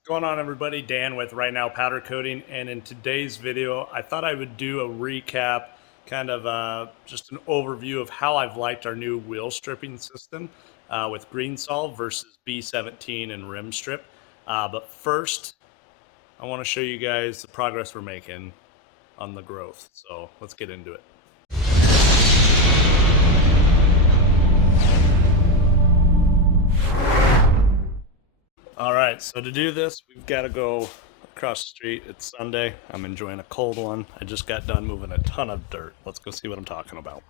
What's going on, everybody? Dan with Right Now Powder Coating, and in today's video I thought I would do a recap, kind of just an overview of how I've liked our new wheel stripping system with Greensolv versus B17 and rim strip. But first I want to show you guys the progress we're making on the growth, so let's get into it. All right, so to do this, we've got to go across the street. It's Sunday. I'm enjoying a cold one. I just got done moving a ton of dirt. Let's go see what I'm talking about.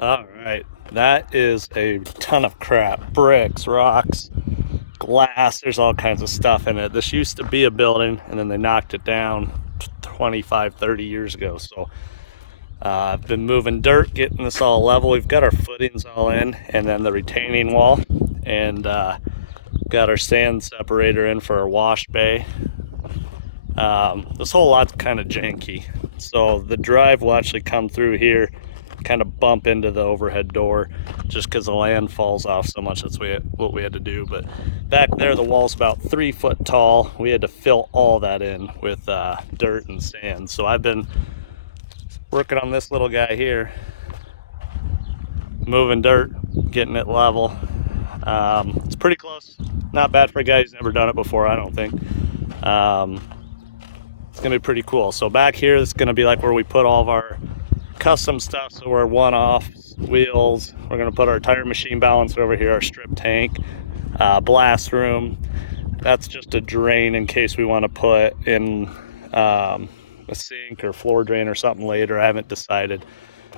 All right, that is a ton of crap. Bricks, rocks, glass, there's all kinds of stuff in it. This used to be a building, and then they knocked it down 25, 30 years ago. So I've been moving dirt, getting this all level. We've got our footings all in, and then the retaining wall, and got our sand separator in for our wash bay. This whole lot's kind of janky, so the drive will actually come through here, kind of bump into the overhead door, just because the land falls off so much. That's what we had to do. But back there, the wall's about 3 foot tall. We had to fill all that in with dirt and sand. So I've been working on this little guy here, moving dirt, getting it level. It's pretty close. Not bad for a guy who's never done it before, I don't think. It's gonna be pretty cool. So back here, it's gonna be like where we put all of our custom stuff. So we're one-off wheels. We're gonna put our tire machine balancer over here, our strip tank, blast room. That's just a drain in case we want to put in a sink or floor drain or something later. I haven't decided.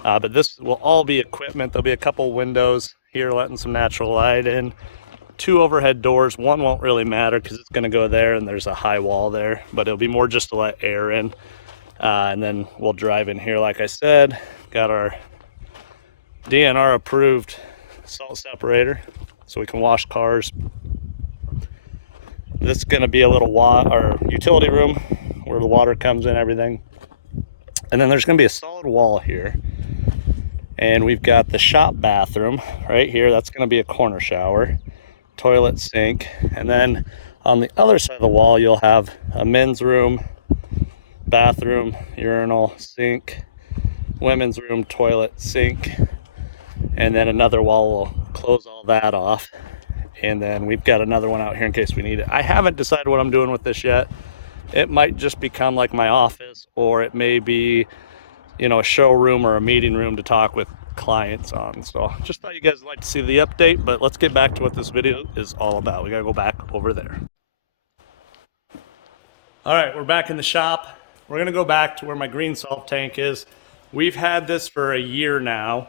But this will all be equipment. There'll be a couple windows here letting some natural light in. 2 overhead doors. One won't really matter because it's going to go there and there's a high wall there, but it'll be more just to let air in. And then we'll drive in here, like I said. Got our DNR approved salt separator so we can wash cars. This is going to be a little or utility room where the water comes in, everything. And then there's going to be a solid wall here. And we've got the shop bathroom right here. That's going to be a corner shower, toilet, sink. And then on the other side of the wall, you'll have a men's room, bathroom, urinal, sink, women's room, toilet, sink. And then another wall will close all that off. And then we've got another one out here in case we need it. I haven't decided what I'm doing with this yet. It might just become like my office, or it may be, a showroom or a meeting room to talk with clients on. So just thought you guys would like to see the update, but let's get back to what this video is all about. We gotta go back over there. All right, we're back in the shop. We're gonna go back to where my Greensolv tank is. We've had this for a year now,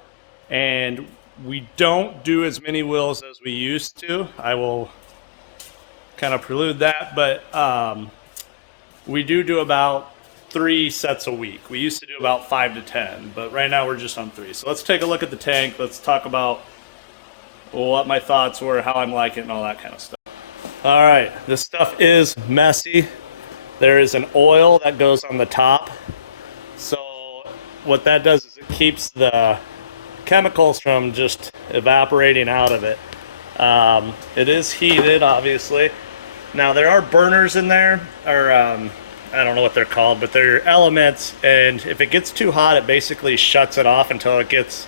and we don't do as many wheels as we used to. I will kind of prelude that, but we do about 3 sets a week. We used to do about 5 to 10, but right now we're just on 3. So let's take a look at the tank. Let's talk about what my thoughts were, how I'm liking it, and all that kind of stuff. All right, this stuff is messy. There is an oil that goes on the top. So what that does is it keeps the chemicals from just evaporating out of it. It is heated, obviously. Now there are burners in there, or I don't know what they're called, but they're elements, and if it gets too hot, it basically shuts it off until it gets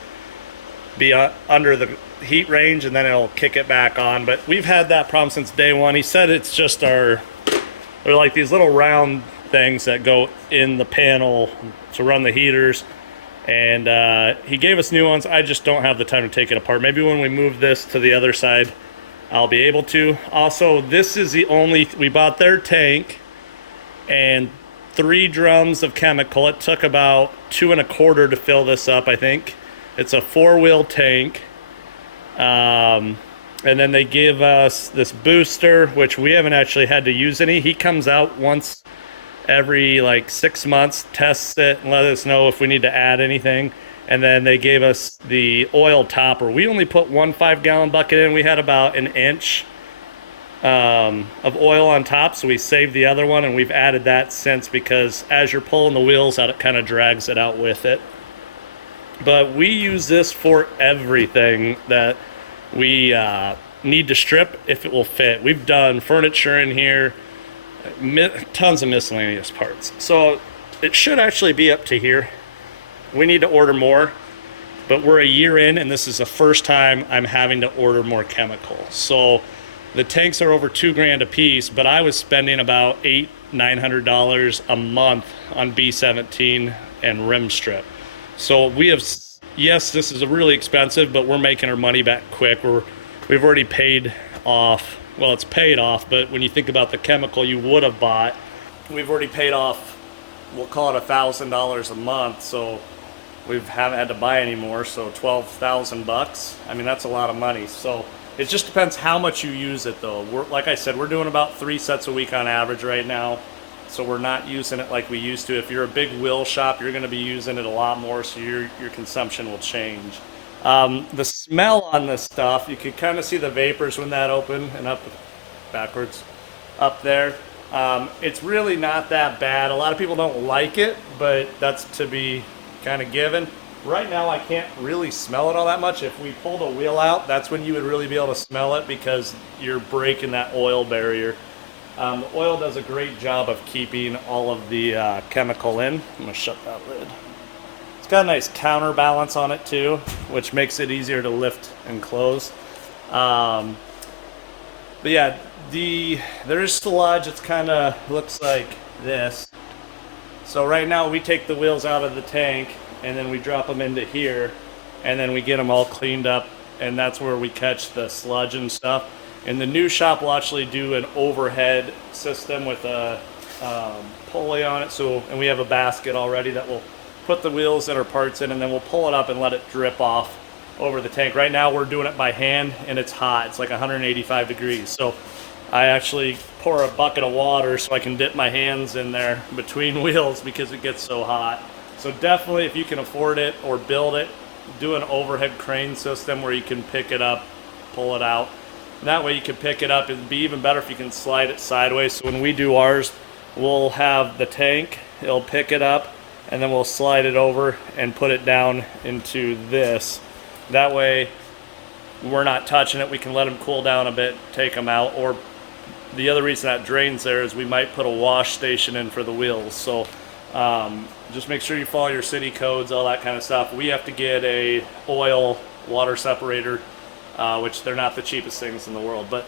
under the heat range, and then it'll kick it back on. But we've had that problem since day one. He said it's just they're like these little round things that go in the panel to run the heaters, and he gave us new ones. I just don't have the time to take it apart. Maybe when we move this to the other side, I'll be able to. Also, this is the only, we bought their tank and 3 drums of chemical. It took about 2 1/4 to fill this up, I think. It's a 4-wheel tank. And then they give us this booster, which we haven't actually had to use any. He comes out once every like 6 months, tests it, and let us know if we need to add anything. And then they gave us the oil topper. We only put 1 5-gallon bucket in. We had about an inch of oil on top, so we saved the other one, and we've added that since, because as you're pulling the wheels out, it kind of drags it out with it. But we use this for everything that we need to strip if it will fit. We've done furniture in here, tons of miscellaneous parts. So it should actually be up to here. We need to order more, but we're a year in and this is the first time I'm having to order more chemicals. So the tanks are over $2,000 a piece, but I was spending about $900 a month on B17 and rim strip. So we have, yes, this is really expensive, but we're making our money back quick. We've already paid off, well, it's paid off, but when you think about the chemical you would have bought, we've already paid off, we'll call it $1,000 a month. So we haven't had to buy any more. So 12,000 bucks. I mean, that's a lot of money. So it just depends how much you use it though. Like I said, we're doing about 3 sets a week on average right now. So we're not using it like we used to. If you're a big wheel shop, you're gonna be using it a lot more, so your consumption will change. The smell on this stuff, you can kind of see the vapors when that open and up, backwards, up there. It's really not that bad. A lot of people don't like it, but that's to be kind of given. Right now I can't really smell it all that much. If we pulled a wheel out, that's when you would really be able to smell it because you're breaking that oil barrier. The oil does a great job of keeping all of the chemical in. I'm gonna shut that lid. It's got a nice counterbalance on it too, which makes it easier to lift and close. But yeah, there is sludge. It's kind of looks like this. So right now we take the wheels out of the tank and then we drop them into here and then we get them all cleaned up, and that's where we catch the sludge and stuff. In the new shop we'll actually do an overhead system with a pulley on it. So, and we have a basket already that will put the wheels and our parts in, and then we'll pull it up and let it drip off over the tank. Right now we're doing it by hand and it's hot. It's like 185 degrees. So I actually pour a bucket of water so I can dip my hands in there between wheels because it gets so hot. So definitely, if you can afford it or build it, do an overhead crane system where you can pick it up, pull it out. And that way you can pick it up. It'd be even better if you can slide it sideways. So when we do ours, we'll have the tank, it'll pick it up, and then we'll slide it over and put it down into this. That way we're not touching it. We can let them cool down a bit, take them out. Or the other reason that drains there is we might put a wash station in for the wheels. So just make sure you follow your city codes, all that kind of stuff. We have to get a oil water separator, which they're not the cheapest things in the world. But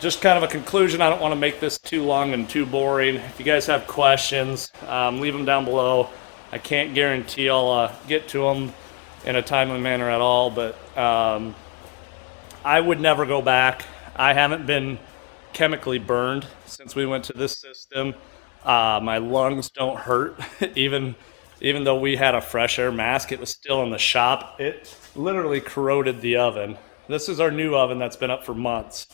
just kind of a conclusion, I don't want to make this too long and too boring. If you guys have questions, leave them down below. I can't guarantee I'll get to them in a timely manner at all, but I would never go back. I haven't been chemically burned since we went to this system. My lungs don't hurt. even though we had a fresh air mask, it was still in the shop. It literally corroded the oven. This is our new oven that's been up for months,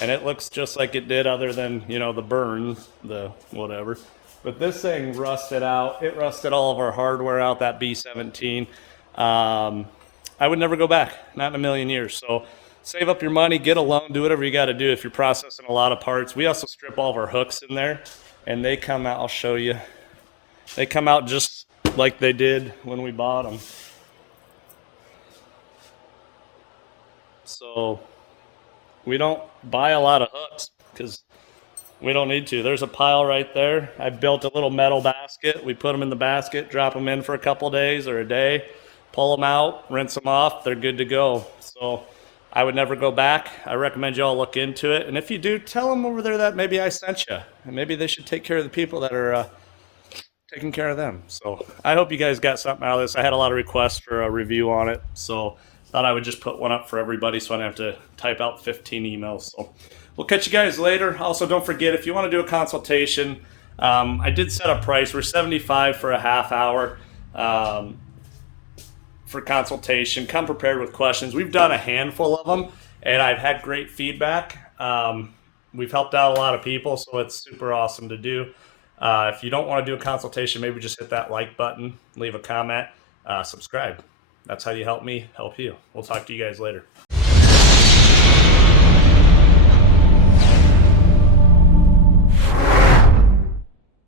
and it looks just like it did, other than, you know, the burn, the whatever. But this thing rusted out. It rusted all of our hardware out, that B17. I would never go back, not in a million years. So save up your money, get a loan, do whatever you got to do if you're processing a lot of parts. We also strip all of our hooks in there, and they come out, I'll show you. They come out just like they did when we bought them. So we don't buy a lot of hooks because we don't need to. There's a pile right there. I built a little metal basket. We put them in the basket, drop them in for a couple days or a day, pull them out, rinse them off. They're good to go. So I would never go back. I recommend you all look into it. And if you do, tell them over there that maybe I sent you. And maybe they should take care of the people that are taking care of them. So I hope you guys got something out of this. I had a lot of requests for a review on it. So thought I would just put one up for everybody so I don't have to type out 15 emails. So we'll catch you guys later. Also, don't forget, if you want to do a consultation, I did set a price. We're $75 for a half hour for consultation. Come prepared with questions. We've done a handful of them, and I've had great feedback. We've helped out a lot of people, so it's super awesome to do. If you don't want to do a consultation, maybe just hit that like button, leave a comment, subscribe. That's how you help me help you. We'll talk to you guys later.